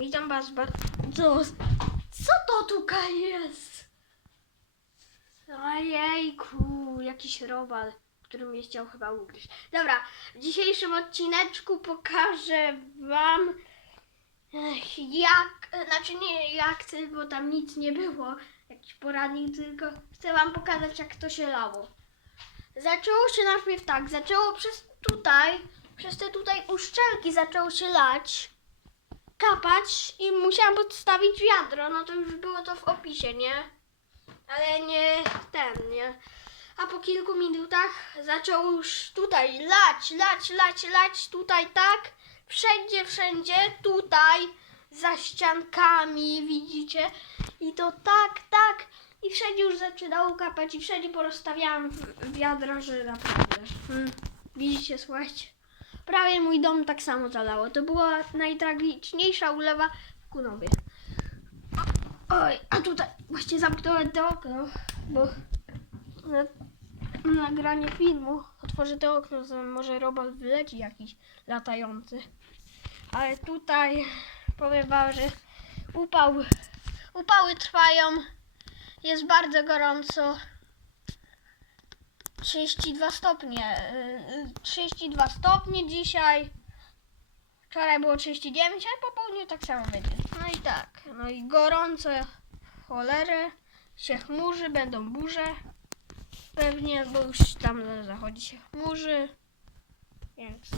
Witam was bardzo. Co to tutaj jest? Ojejku, jakiś robal, który mnie chciał chyba ugryźć. Dobra, w dzisiejszym odcineczku pokażę wam jak, znaczy nie jak, bo tam nic nie było, jakiś poradnik, tylko chcę wam pokazać jak to się lało. Zaczęło się najpierw tak, zaczęło przez tutaj, przez te tutaj uszczelki zaczęło się lać, kapać i musiałam podstawić wiadro, no to już było to w opisie, nie? Ale nie ten, nie? A po kilku minutach zaczęło już tutaj lać, lać, lać, lać, tutaj tak, wszędzie, wszędzie, tutaj, za ściankami, widzicie? I to tak, tak, i wszędzie już zaczynało kapać i wszędzie porozstawiałam wiadra, że naprawdę. Hmm. Widzicie, słuchajcie? Prawie mój dom tak samo zalało. To była najtragiczniejsza ulewa w Kunowie. Oj, a tutaj właśnie zamknąłem to okno, bo na nagranie filmu otworzę to okno, to może robot wyleci jakiś latający. Ale tutaj powiem wam, że upał, upały trwają. Jest bardzo gorąco. 32 stopnie. y, y, 32 stopnie dzisiaj. Wczoraj było 39, a po południu tak samo będzie. No i tak. No i gorąco cholerę. Się chmurzy, będą burze. Pewnie, bo już tam zachodzi się chmurzy. Więc